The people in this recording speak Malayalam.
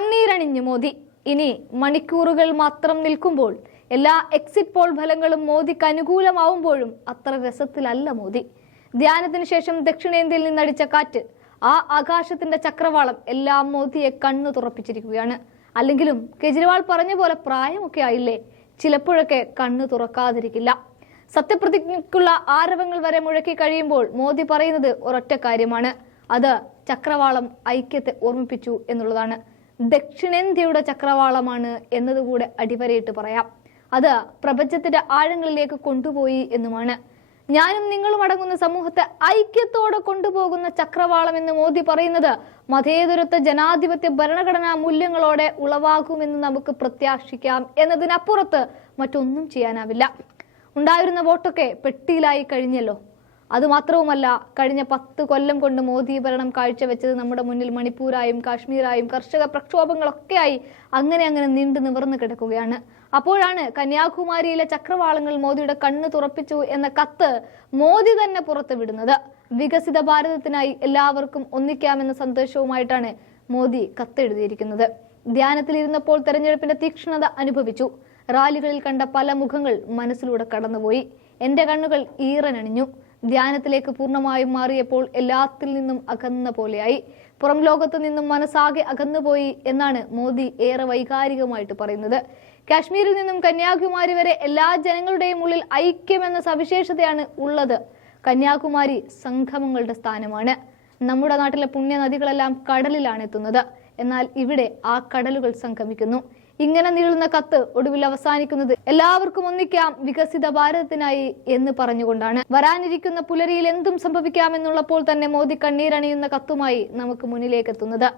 കണ്ണീരണിഞ്ഞു മോദി. ഇനി മണിക്കൂറുകൾ മാത്രം നിൽക്കുമ്പോൾ എല്ലാ എക്സിറ്റ് പോൾ ഫലങ്ങളും മോദിക്ക് അനുകൂലമാവുമ്പോഴും അത്ര രസത്തിലല്ല മോദി. ധ്യാനത്തിന് ശേഷം ദക്ഷിണേന്ത്യയിൽ നിന്നടിച്ച കാറ്റ് ആ ആകാശത്തിന്റെ ചക്രവാളം എല്ലാം മോദിയെ കണ്ണു തുറപ്പിച്ചിരിക്കുകയാണ്. അല്ലെങ്കിലും കെജ്രിവാൾ പറഞ്ഞ പോലെ പ്രായമൊക്കെ ആയില്ലേ? ചിലപ്പോഴൊക്കെ കണ്ണു തുറക്കാതിരിക്കില്ല. സത്യപ്രതിജ്ഞയ്ക്കുള്ള ആരവങ്ങൾ വരെ മുഴക്കി കഴിയുമ്പോൾ മോദി പറയുന്നത് ഒരൊറ്റ കാര്യമാണ്. അത് ചക്രവാളം ഐക്യത്തെ ഓർമ്മിപ്പിച്ചു എന്നുള്ളതാണ്. ദക്ഷിണേന്ത്യയുടെ ചക്രവാളമാണ് എന്നതുകൂടെ അടിവരയിട്ട് പറയാം. അത് പ്രപഞ്ചത്തിന്റെ ആഴങ്ങളിലേക്ക് കൊണ്ടുപോയി എന്നുമാണ്. ഞാനും നിങ്ങളും അടങ്ങുന്ന സമൂഹത്തെ ഐക്യത്തോടെ കൊണ്ടുപോകുന്ന ചക്രവാളം എന്ന് മോദി പറയുന്നത് മതേതരത്വ ജനാധിപത്യ ഭരണഘടനാ മൂല്യങ്ങളോടെ ഉളവാകുമെന്ന് നമുക്ക് പ്രത്യാശിക്കാം എന്നതിനപ്പുറത്ത് മറ്റൊന്നും ചെയ്യാനാവില്ല. ഉണ്ടായിരുന്ന വോട്ടൊക്കെ പെട്ടിയിലായി കഴിഞ്ഞല്ലോ. അതുമാത്രവുമല്ല കഴിഞ്ഞ പത്ത് കൊല്ലം കൊണ്ട് മോദി ഭരണം കാഴ്ചവെച്ചത് നമ്മുടെ മുന്നിൽ മണിപ്പൂരായും കാശ്മീരായും കർഷക പ്രക്ഷോഭങ്ങളൊക്കെയായി അങ്ങനെ അങ്ങനെ നീണ്ടു നിവർന്നു കിടക്കുകയാണ്. അപ്പോഴാണ് കന്യാകുമാരിയിലെ ചക്രവാളങ്ങൾ മോദിയുടെ കണ്ണ് തുറപ്പിച്ചു എന്ന കത്ത് മോദി തന്നെ പുറത്തു വിടുന്നത്. വികസിത ഭാരതത്തിനായി എല്ലാവർക്കും ഒന്നിക്കാമെന്ന സന്ദേശവുമായിട്ടാണ് മോദി കത്തെഴുതിയിരിക്കുന്നത് ധ്യാനത്തിലിരുന്നപ്പോൾ തെരഞ്ഞെടുപ്പിന്റെ തീക്ഷ്ണത അനുഭവിച്ചു. റാലികളിൽ കണ്ട പല മുഖങ്ങൾ മനസ്സിലൂടെ കടന്നുപോയി. എന്റെ കണ്ണുകൾ ഈറനണിഞ്ഞു. ധ്യാനത്തിലേക്ക് പൂർണമായും മാറിയപ്പോൾ എല്ലാത്തിൽ നിന്നും അകന്ന പോലെയായി. പുറം ലോകത്തു നിന്നും മനസ്സാകെ അകന്നുപോയി എന്നാണ് മോദി ഏറെ വൈകാരികമായിട്ട് പറയുന്നത്. കാശ്മീരിൽ നിന്നും കന്യാകുമാരി വരെ എല്ലാ ജനങ്ങളുടെയും ഉള്ളിൽ ഐക്യം എന്ന സവിശേഷതയാണ് ഉള്ളത്. കന്യാകുമാരി സംഗമങ്ങളുടെ സ്ഥാനമാണ്. നമ്മുടെ നാട്ടിലെ പുണ്യ നദികളെല്ലാം കടലിലാണ് എത്തുന്നത്. എന്നാൽ ഇവിടെ ആ കടലുകൾ സംഗമിക്കുന്നു. ഇങ്ങനെ നീളുന്ന കത്ത് ഒടുവിൽ അവസാനിക്കുന്നത് എല്ലാവർക്കും ഒന്നിക്കാം വികസിത ഭാരതത്തിനായി എന്ന് പറഞ്ഞുകൊണ്ടാണ്. വരാനിരിക്കുന്ന പുലരിയിൽ എന്തും സംഭവിക്കാമെന്നുള്ളപ്പോൾ തന്നെ മോദി കണ്ണീരണിയുന്ന കത്തുമായി നമുക്ക് മുന്നിലേക്ക് എത്തുന്നത്